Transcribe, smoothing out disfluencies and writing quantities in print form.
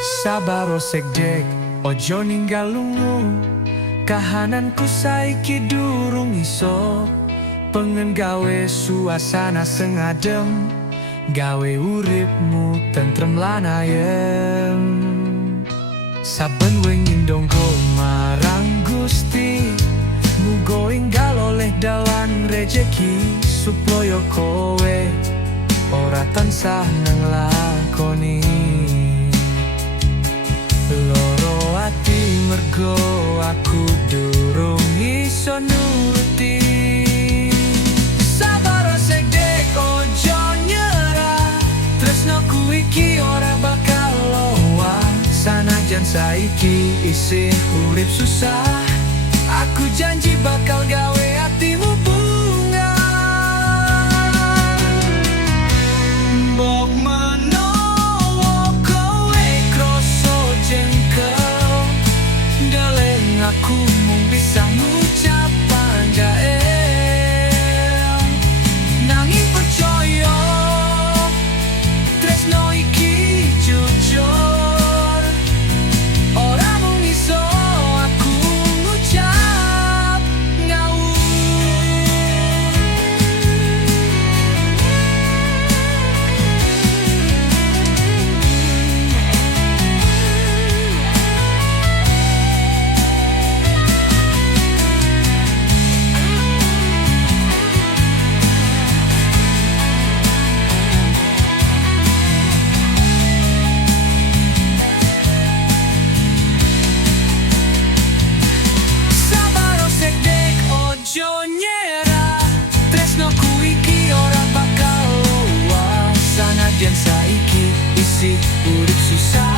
Sabar osek dek, ojo ninggal lungo. Kahananku saiki durung iso. Pengen gawe suasana sengadem, gawe uripmu tentrem lan ayem. Saben wengi ndonga marang Gusti, muga enggal oleh dalan rejeki, supaya kowe ora tansah nang lakoni loro ati mergo aku durung iso nuruti. Sabar osek dek, ojo nyerah, tresnoku iki ora bakal lowah. Sanajan saiki isih urip susah, aku janji bakal gawe atimu bunga. Mbok menawa kowe kroso jengkel, ndeleng aku mung bisa ngucap panjael. Nanging percaya, tresno iki jujur, ora mung iso aku ngucap ngawur. Sabar osek dek, ojo nyerah, tresnoku iki ora bakal lowah. Sanajan saiki isih urip susah,